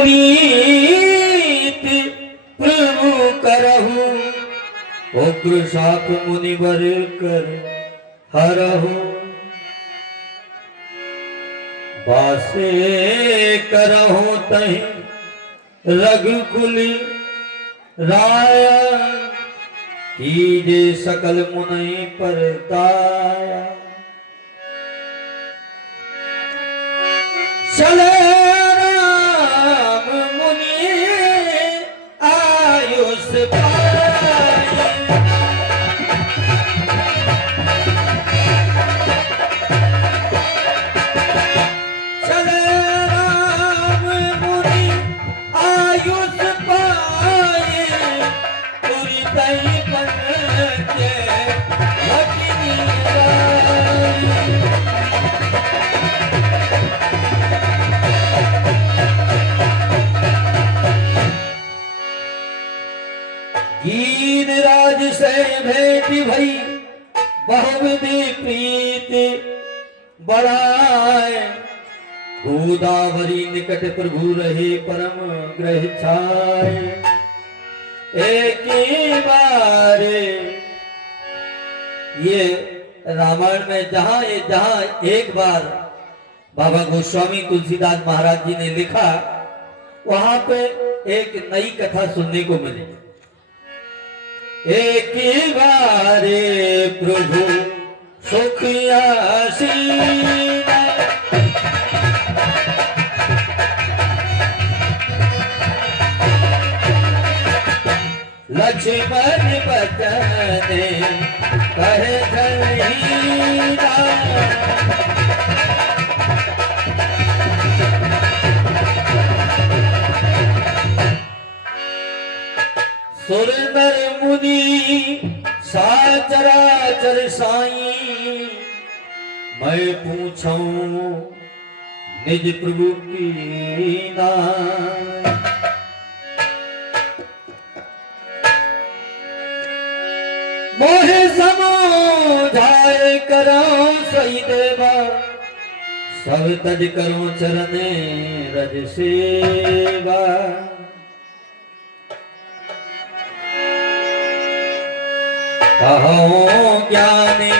प्रीत प्रभु करहु, उग्र शाप मुनिवर कर हरहु। बासे करहु तहि रघुकुल राया, कीजे सकल मुनि पर दाया। चले राम मुनि आयुष पाए, चले राम मुनि आयुष पाए, पूरी तई पंचे भक्ति गीत राज से भेंट भई, बहुविधि प्रीत बढ़ाए। गोदावरी निकट प्रभु रहे, परम ग्रह छाए। एक बार ये रामायण में जहां एक बार बाबा गोस्वामी तुलसीदास महाराज जी ने लिखा, वहां पे एक नई कथा सुनने को मिली। एक बार प्रभु सुख आसीन, लक्ष्मण बचन कहे धनीरा, सुर नर मुनि साचराचर साईं, मैं पूछूं निज प्रभु की नाम। मोहे समझाए करो सही देवा, सब तज करो चरने रज सेवा। कहो ज्ञानी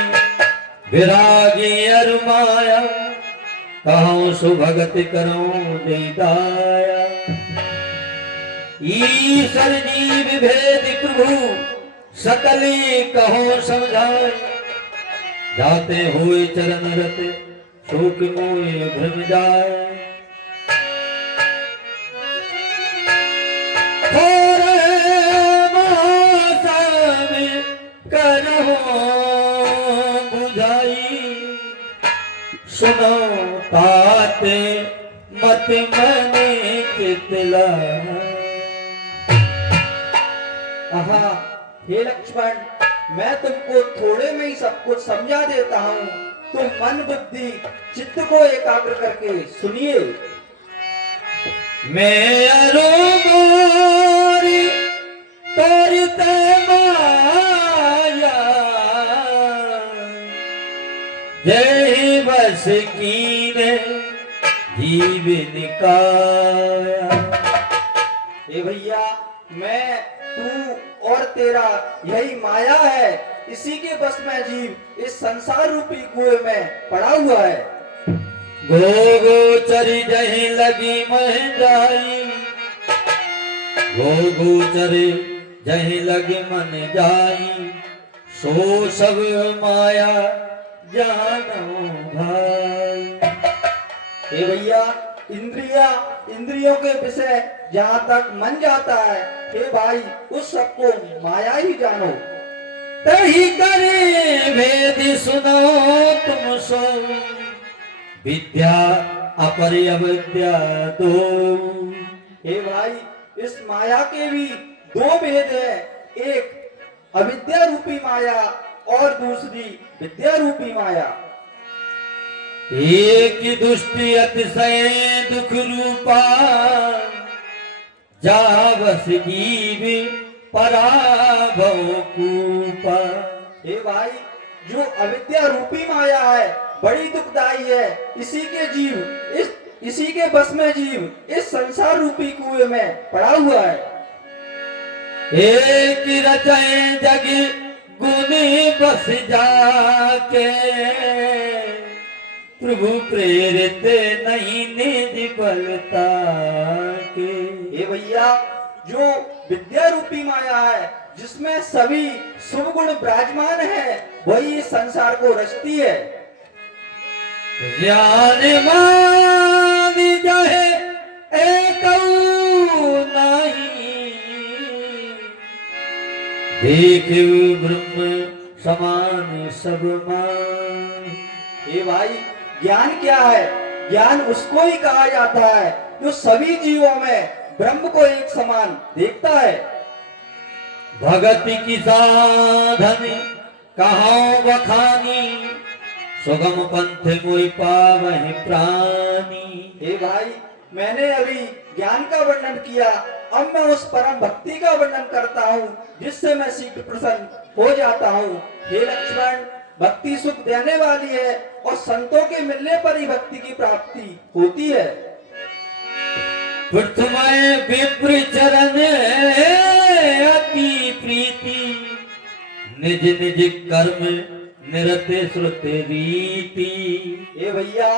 विरागी अरुमाया, कहो सुभगत करो देदाया। ईश्वर जीव भेद प्रभु सकली कहो समझाए, जाते हुए चरण रत शोक मोह भ्रम जाए। सुनो ताते मत मने चितला। हे लक्ष्मण, मैं तुमको थोड़े में ही सब कुछ समझा देता हूँ, तुम मन बुद्धि चित्त को एकाग्र करके सुनिए। मैं अरोमारी तोरते माया, जय बस कीने जीव निकाया। हे भैया, मैं तू और तेरा यही माया है, इसी के बस में जीव इस संसार रूपी कुएं में पड़ा हुआ है। गो गो चरी जही लगी मह जाई, गो गो चरी जही लगी मन जाई। सो सब माया जानो भाई। हे भैया, इंद्रियों के विषय जहाँ तक मन जाता है, हे भाई उस सबको माया ही जानो। तही करे भेद सुनो तुम सो, विद्या अपर अविद्या दो। हे भाई, इस माया के भी दो भेद है, एक अविद्या रूपी माया और दूसरी विद्या रूपी माया। एक दुष्टि अतिशय दुख रूपा, जावस जीव पराभव कूपा। हे भाई, जो अविद्या रूपी माया है बड़ी दुखदाई है, इसी के जीव इस इसी के बस में जीव इस संसार रूपी कुएं में पड़ा हुआ है। एक रचाए जगी गुनी बस जाके, प्रभु प्रेरित नहीं निज बलता के। हे भैया, जो विद्या रूपी माया है जिसमें सभी शुभ गुण विराजमान है, वही इस संसार को रचती है। ज्ञान मान जाहे एक नहीं, देख ब्रह्म समान सब मान। हे भाई, ज्ञान क्या है? ज्ञान उसको ही कहा जाता है जो सभी जीवों में ब्रह्म को एक समान देखता है। भगति की साधन कहाँ बखानी, सुगम पंथ मोहि पावहि प्राणी। हे भाई, मैंने अभी ज्ञान का वर्णन किया, अब मैं उस परम भक्ति का वर्णन करता हूँ जिससे मैं शीघ्र प्रसन्न हो जाता हूँ। हे लक्ष्मण, भक्ति सुख देने वाली है और संतों के मिलने पर ही भक्ति की प्राप्ति होती है। पृथ्वी विप्र चरण अति प्रीति, निज निज कर्म निरत श्रुति रीति। ये भैया,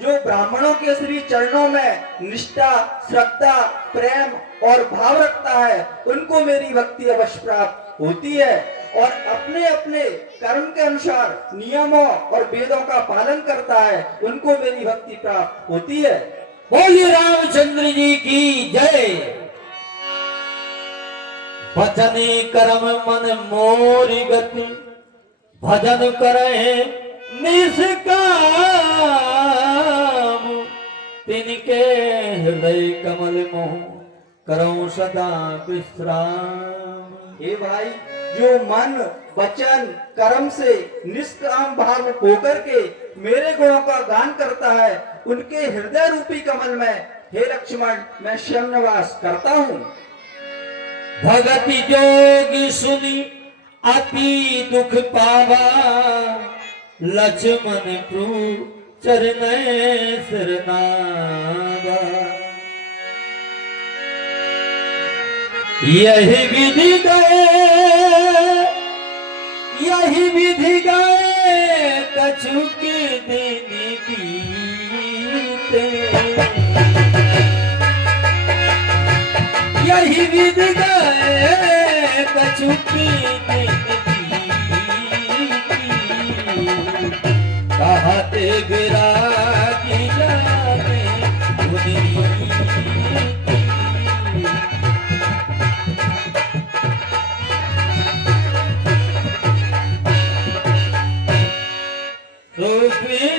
जो ब्राह्मणों के श्री चरणों में निष्ठा, श्रद्धा, प्रेम और भाव रखता है, उनको मेरी भक्ति अवश्य प्राप्त होती है और अपने अपने कर्म के अनुसार नियमों और वेदों का पालन करता है, उनको मेरी भक्ति प्राप्त होती है। बोलिए रामचंद्र जी की जय। भजन कर्म मन मोरी गति, भजन करे निष्काम, तिनके हृदय कमल मोह करो सदा विश्राम। हे भाई, जो मन वचन कर्म से निष्काम भाव होकर के मेरे गुणों का गान करता है, उनके हृदय रूपी कमल में हे लक्ष्मण मैं स्वयं निवास करता हूँ। भगति जोगी सुनी अति दुख पावा, लक्ष्मण प्रभु चरण सिरनावा। यही विधि गए, यही विधि गए, कछु के दिन बीते। यही विधि गए, कछु के दिन बीते। कहते विरागी जाने मुनि,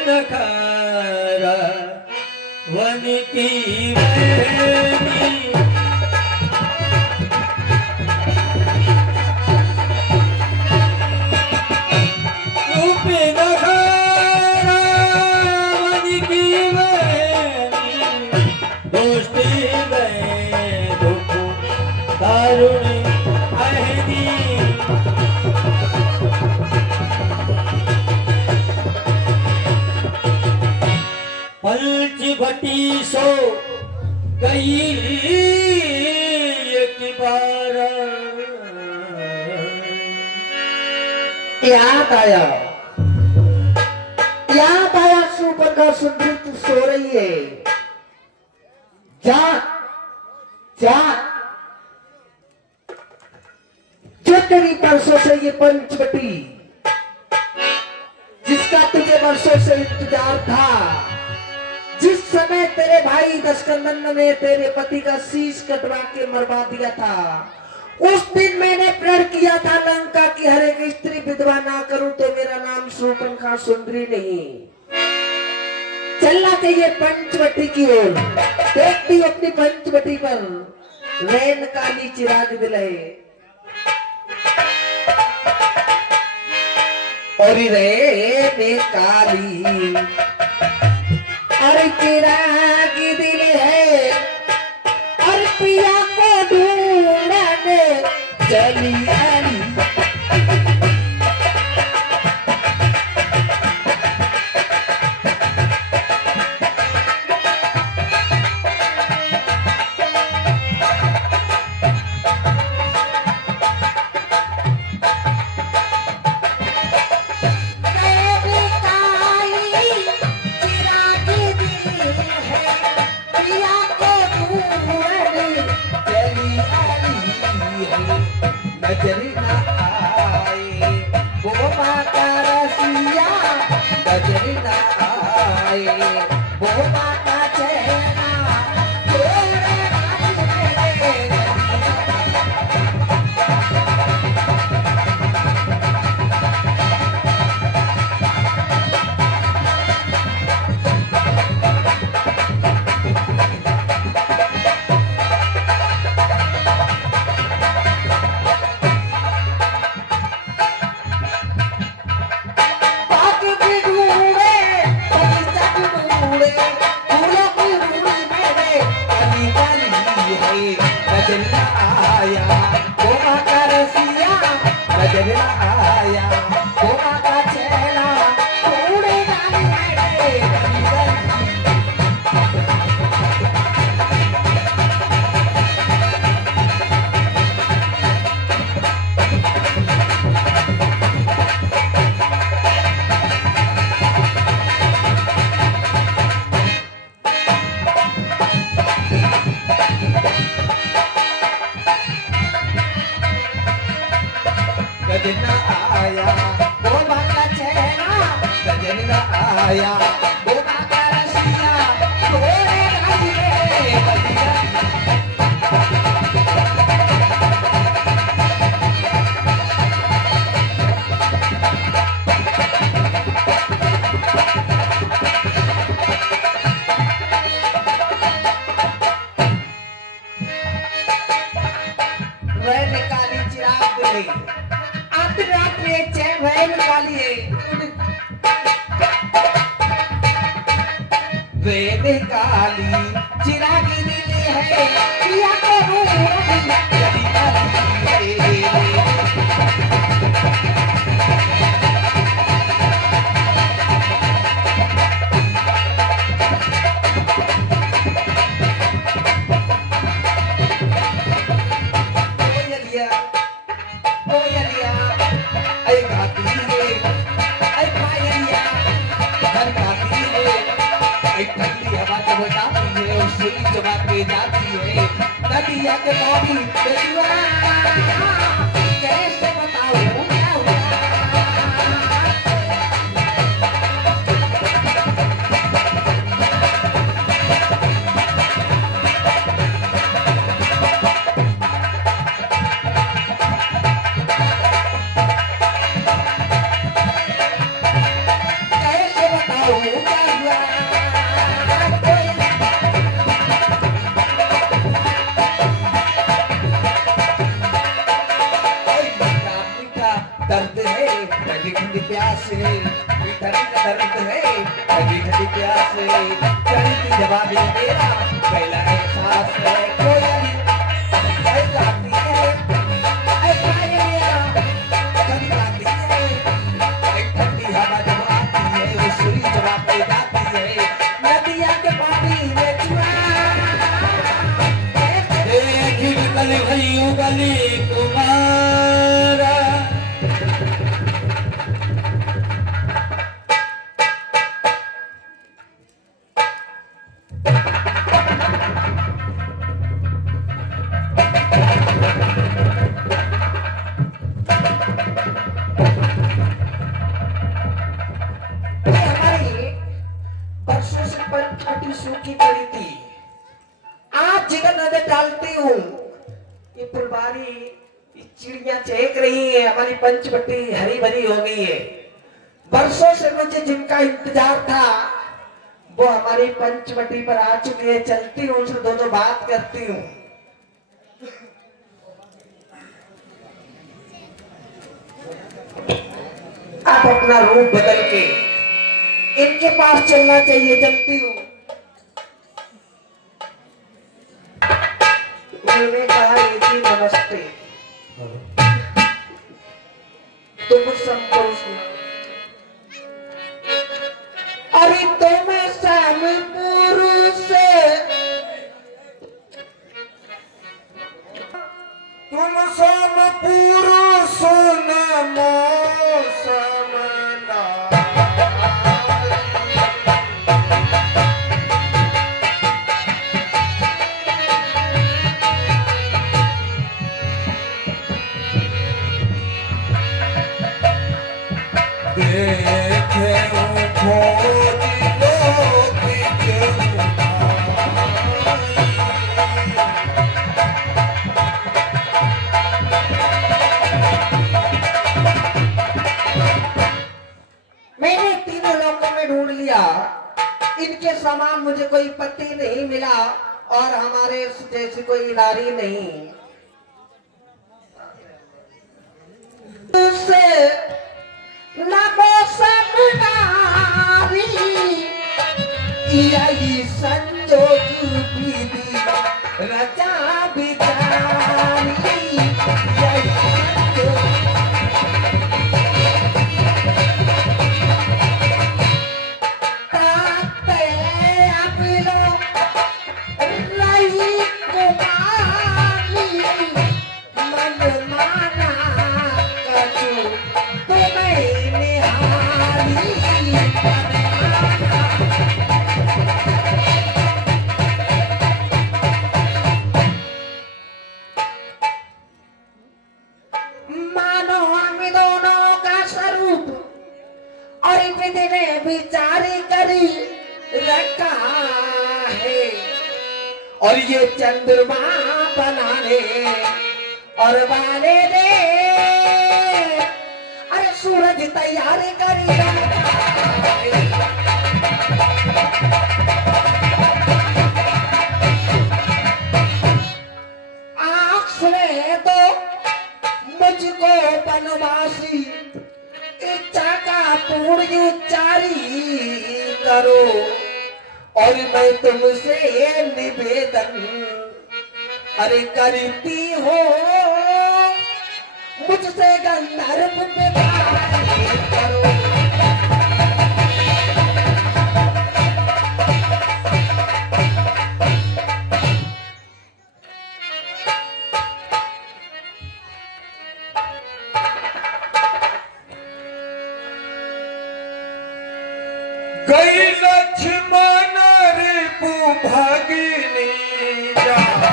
नखारा वन की वेणी। रूप नखारा वन की वेणी, दोस्ती गए दुख दारुण अहनी। पंच भटी सो गई एक बार, याद आया सुपर्णा सुंदरी तू सो रही है। जा जा, जो तेरी परसों से ये पंचवटी जिसका तुझे वर्षों से इंतजार था, जिस समय तेरे भाई दशकंदन ने तेरे पति का शीश कटवा के मरवा दिया था, उस दिन मैंने प्रण किया था लंका की हर एक स्त्री विधवा ना करूं तो मेरा नाम शूर्पणखा सुंदरी नहीं। चलना चाहिए पंचवटी की ओर, देखती अपनी पंचवटी पर रैन काली चिराग दिलाए और रे में काली और चिराग दिल है और पिया को ढूंढने चली आई। नजरी न आए वो माता रसिया नजरी न आए वो माता चेहरा तोरे नाच मेरे बाकी भी ढूंढे बगीचा भी ढूंढे फूलों की रूड़ी मेरे कली कली है नजर न आया वो माता रसिया नजर न आया वो माता चेहरा थोड़े नानी मेरे कली कली नजर न आया वो माता चेहरा नजर न आया वो माता रसिया थोड़े नानी मेरे कली कली वह निकाली चिराग गई आधी रात में एक चैन वह निकाली है वे निकाली चिराग नीली है पिया को कोयलिया कोयलिया ऐ गाती है ऐ पायलिया घर गाती है ऐ ठंडी हवा जब गाती है और सुई जब पे जाती है नदिया के पानी बेजुआ कैसे बताऊं क्या हुआ कैसे बताऊं क्या हुआ मीठा मीठा दर्द है ठंडी ठंडी प्यास है मीठा मीठा दर्द है ठंडी ठंडी प्यास है चढ़ती जवाब है मेरा पहला एहसास है कोयली ऐ गाती है ऐ पायलिया कभी गाती है ऐ ठंडी हवा जब आती है वो सुई जवाब पे जाती है नदिया के पानी में चुआ एक गली भैयू गली कुमारा हमारी बरसों से पंचवटी सूखी पड़ी थी आज जिधर नजर डालती हूँ ये फुलबारी ये चिड़ियां चहक रही है हमारी पंचवटी हरी भरी हो गई है बरसों से मुझे जिनका इंतजार था वो हमारी पंचवटी पर आ चुकी है चलती हूँ उनसे दोनों बात करती हूँ आप अपना रूप बदल के इनके पास चलना चाहिए चलती हूँ मैंने कहा ये जी नमस्ते तुम सबको अरे तुम शाम पुरुष तुम सब पुरुष नमो समना मैंने तीनों लोगों में ढूंढ लिया, इनके समान मुझे कोई पति नहीं मिला और हमारे जैसी कोई नारी नहीं। तुझसे नमो नारी, यही संजोग विधि रचा बिचारी, यही संजोग। ताते अबिलो रही कुमारी, मन माना कछु तुम्हें निहारी। मानो हम दोनों का स्वरूप और विधि ने विचारी करी रखा है, और ये चंद्रमा बनाने और वाले ने अरे सूरज तैयारी करी रखा है। आँख से तो मुझको बनवासी इच्छा का पूर्ण उच्चारी करो, और मैं तुमसे निवेदन अरे करती हो, मुझसे गंधर्व विवाह करो। गई लक्ष्मण रिपु भगिनी जाई,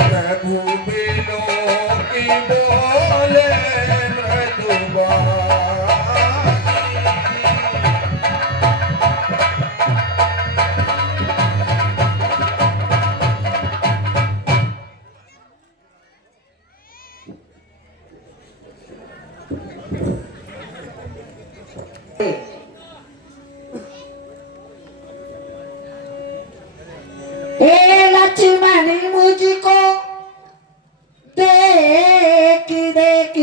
प्रभु बिलो की बोले मृदुबाई। हे लक्ष्मण मुझको देख देख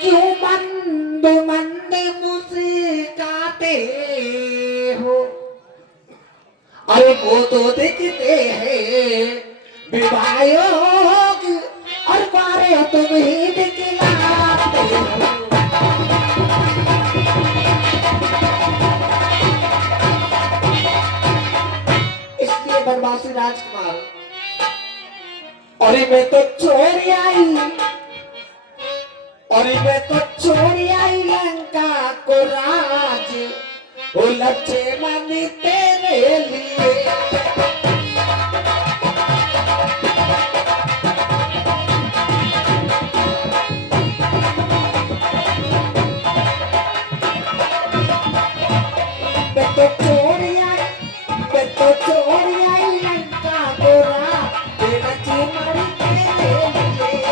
क्यों मंद मंद मुस्कुराते हो, अरे वो तो दिखते हैं विवायोग, और मारे तुम ही दिखलाते हो। इसलिए बनवासी राजकुमार, और मैं तो चोरी आई, और मैं तो चोरी आई लंका को राज, ओ लक्ष्मण तेरे लिए। मैं तो चोरी आई, मैं तो चोरी आई लंका को राज, ओ लक्ष्मण तेरे लिए।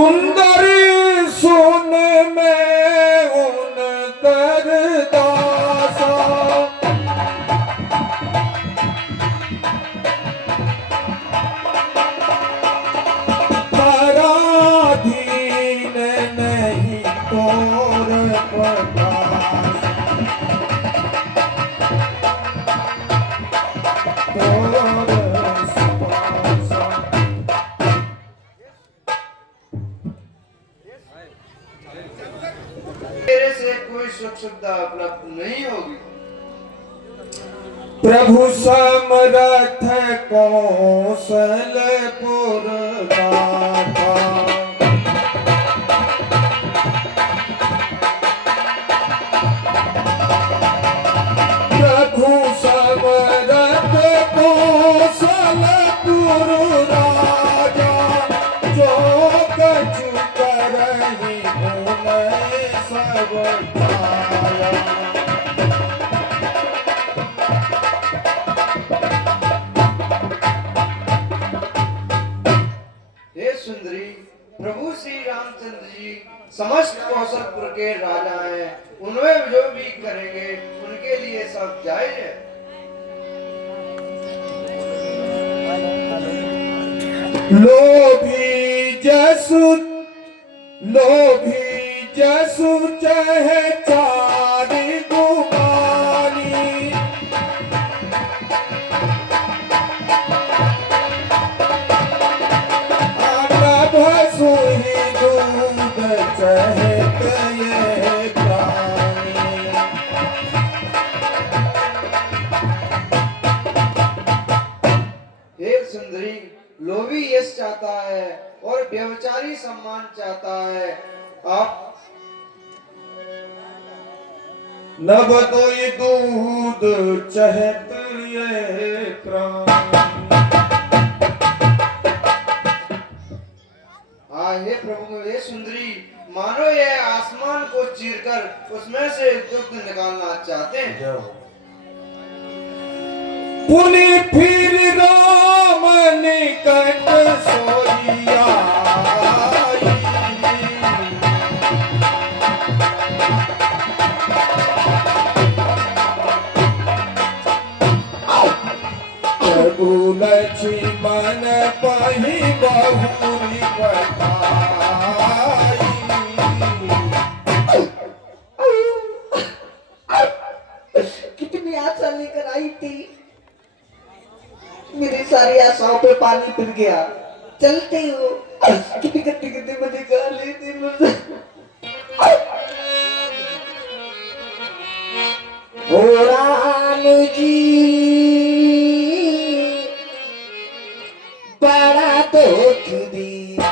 सुंदरी सुन में उन कर दासा पराधीन नहीं तोर प्रकाश तोर सुवासा। तेरे से कोई सुख सुविधा उपलब्ध नहीं होगी। प्रभु समरथ कौशलपुर गाथा प्रभु समरथ कौशलपुर राजा जो कछु करहि उन्हें सब पाया। हे सुंदरी, प्रभु श्री रामचंद्र जी समस्त कौशलपुर के राजा हैं। उनमें जो भी करेंगे उनके लिए सब जायज है। लोभी जसु चाहे चारि गुमानी नभ सुहि दूध चहत ये प्राणी। हे सुंदरी, लोभी यश चाहता है और व्यभिचारी सम्मान चाहता है। आप नभ दोई दूध चहत ये प्राणी। हाँ हे प्रभु, हे सुंदरी, मानो ये आसमान को चीरकर उसमें से दुग्ध निकालना चाहते हैं। पुनि फिर राम निकट सोइया प्रभु लक्ष्मण पहि बहुरी पठाई। कितनी आशा लेकर आई थी, मेरी सारी आशाओं पे पानी फिर गया। चलते हो कितनी कितनी कितनी मुझे गाली दी मुझे। ओ राम जी बड़ा दुख दिया।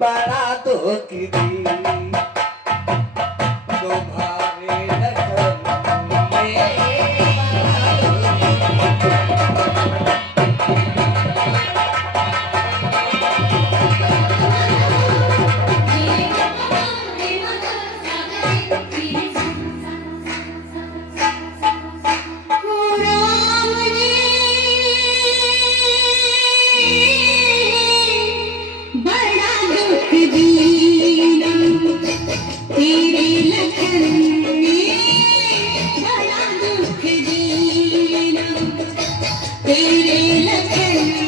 बड़ा दुख दी तुम्हारे लगन में। तेरे लखन में बड़ा दुख देना, तेरे लखन